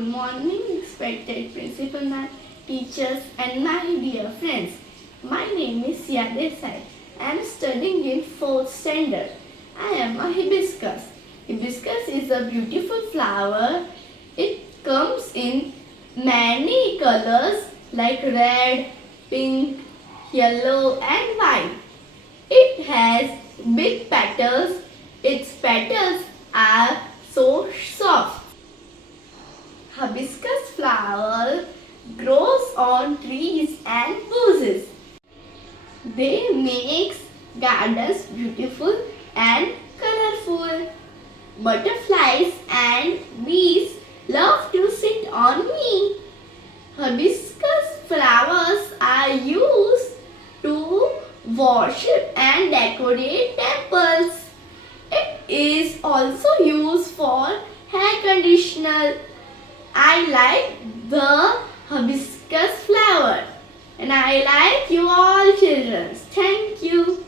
Good morning, respected principal ma'am, teachers and my dear friends. My name is Desai. I am studying in 4th standard. I am a hibiscus. Hibiscus is a beautiful flower. It comes in many colors like red, pink, yellow and white. It has big petals. Its petals are so soft. Hibiscus flower grows on trees and bushes. They make gardens beautiful and colorful. Butterflies and bees love to sit on me. Hibiscus flowers are used to worship and decorate temples. It is also used for hair conditioner. I like the hibiscus flower and I like you all children. Thank you.